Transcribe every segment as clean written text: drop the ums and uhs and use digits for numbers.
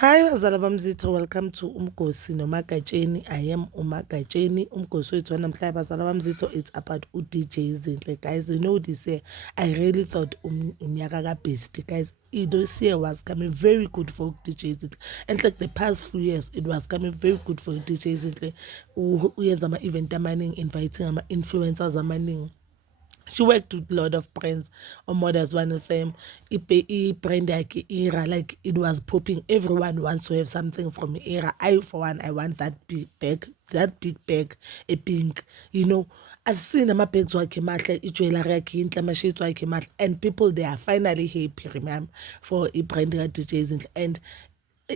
Hi bazala bamzitho, welcome to Umgosi noMagatsheni. I am uMagatsheni. Umgosi wethu wanamhlanje bazala bamzitho, it's about uDJ Zinhle. Guys, you know this year I really thought unyaka kabest. Guys, this year was coming very good for DJ Zinhle. And like the past few years, it was coming very good for DJ Zinhle. Uyenza ama-event amaningi, inviting ama-influencers amaningi. She worked with a lot of brands. Omoda is one of them. Brand like Era, like it was popping. Everyone wants to have something from Era. I, for one, I want that big bag, a pink. You know, I've seen my bags wakhe mahle, ijewelry yakhe inhle, ama-shades wakhe mahle, and people they are finally happy, remember, for a brand like DJs and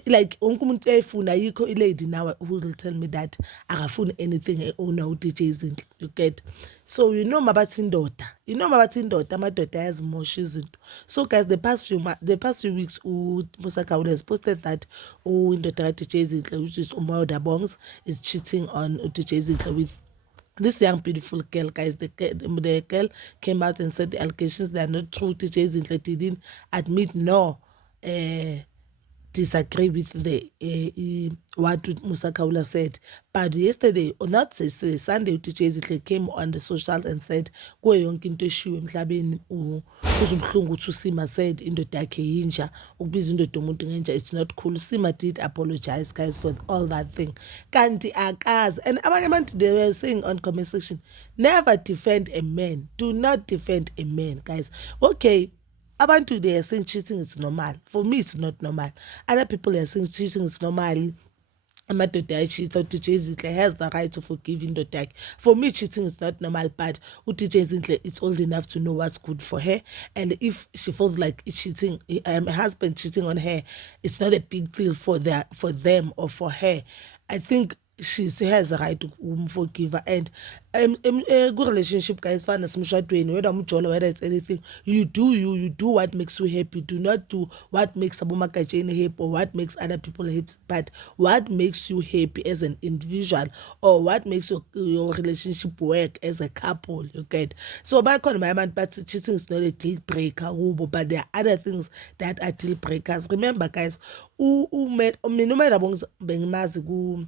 like wonke umuntu uyayifuna. Ayikho ilady now who will tell me that akafuni anything owner uDJ Zinhle, you get. So mabathi indoda amadoda ayazimosha izinto. So guys, the past few weeks uMusa Khawula has posted that indoda kaDJ Zinhle, which is Umoda Bongs, is cheating on uDJ Zinhle with this young beautiful girl. Guys, the girl came out and said the allegations, they are not true. DJ Zinhle didn't admit nor disagree with the what Musa Khawula said. But yesterday, or not yesterday, Sunday, uDJ Zinhle came on the socials and said kuyo yonke into eshiwo emhlabeni uzumhlungu ukuthi uSima said indoda yakhe yinja, ukubiza indoda umuntu ngenja, it's not cool. Sima did apologize, guys, for all that thing. Kanti akazi. And abanye abantu, they were saying on comment section, never defend a man. Do not defend a man, guys. Okay, abantu they are saying cheating is normal. For me, it's not normal. Other people are saying cheating is normal. Amadoda ayachitha, uDJ Zinhle has the right to forgive indoda yakhe. For me, cheating is not normal, but uDJ Zinhle is old enough to know what's good for her. And if she feels like cheating, her husband cheating on her, it's not a big deal for them or for her. I think she has a right to forgive her. And good relationship, guys, fana simshadweni, whether umjolo, whether it's anything, you do what makes you happy. Do not do what makes aboMagatsheni happy or what makes other people happy, but what makes you happy as an individual, or what makes your relationship work as a couple, you get. So bakhona my man, but cheating is not a deal breaker, but there are other things that are deal breakers. Remember, guys, mina uMaida bengimazi ku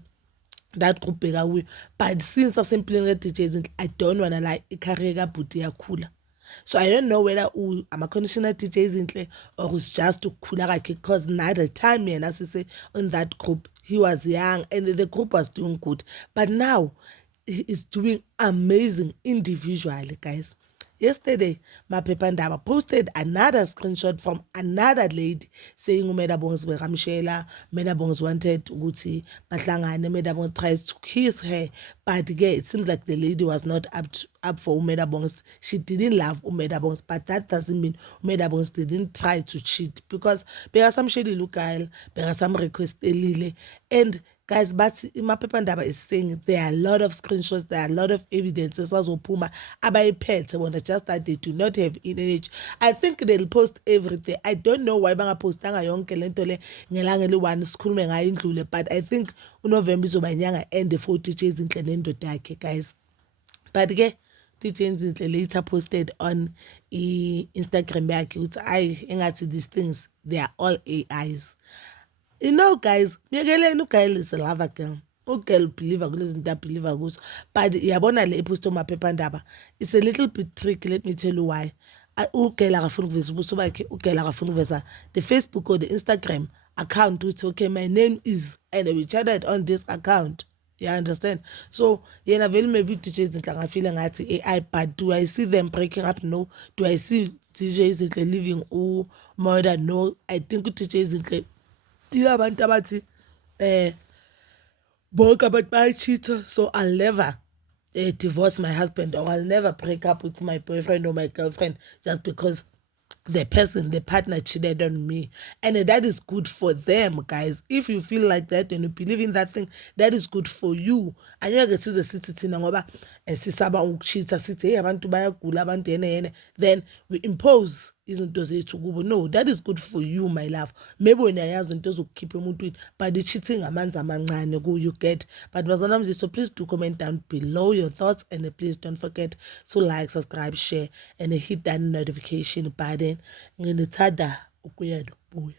that group bheka, but since asempilweni ka-DJ Zinhle, I don't wanna lie, icareer kabhuti yakhula. So I don't know whether ama-conditioner DJ Zinhle or it's just ukukhula kakhe, because now the time yena sise on that group, he was young and the group was doing good, but now he is doing amazing individually, guys. Yesterday, maphephandaba posted another screenshot from another lady saying uMaida Bongs bekamshela, Maida Bongs wanted ukuthi bahlangane, Maida Bongs tries to kiss her, but again, it seems like the lady was not up for uMaida Bongs. She didn't love uMaida Bongs, but that doesn't mean uMaida Bongs didn't try to cheat, because bekasamsheli Lukael, bekasam request elile. And guys, but maphephandaba is saying there are a lot of screenshots, there are a lot of evidences azophuma abayiphethe bona, just that they do not have image. I think they'll post everything. I don't know why bangapostanga yonke lento le ngelanga eli-1 sikhulume ngayo indlule, but I think uNovember izoba inyanga ende for DJ Zinhle nendoda yakhe, guys. But ke DJ Zinhle later posted on Instagram yakhe ukuthi engathi these things, they are all AIs. Guys, miyekeleni uGail is a lover girl. uGail believer kulezi zinto abeliever kuzo, but yabona le epost maphephandaba, it's a little bit tricky. Let me tell you why. uGail akafuna ukuveza ubuso bakhe, uGail akafuna ukuveza the Facebook or the Instagram account ukuthi okay, my name is, and we chatted on this account. You understand? So yena vele maybe DJ Zinhle angafeel ngathi AI, but do I see them breaking up? No. Do I see DJ Zinhle leaving uMaida? No. I think uDJ Zinhle abantu abathi bonke abantu bayachitha, so I'll never divorce my husband, or I'll never break up with my boyfriend or my girlfriend just because the partner cheated on me. And that is good for them, guys. If you feel like that and you believe in that thing, that is good for you. Angeke size sithi thina ngoba sisaba ukucheatha sithi hey abantu bayagula, abantu yena, then we impose izinto zethu kubo. No, that is good for you, my love. Maybe wena yazi into ezokukhipha emuntwini, but i-cheating amanzi amancane you get. But bazalwane, so please do comment down below your thoughts, and please don't forget to like, subscribe, share, and hit that notification button. Ngithanda ukuya nokubuya.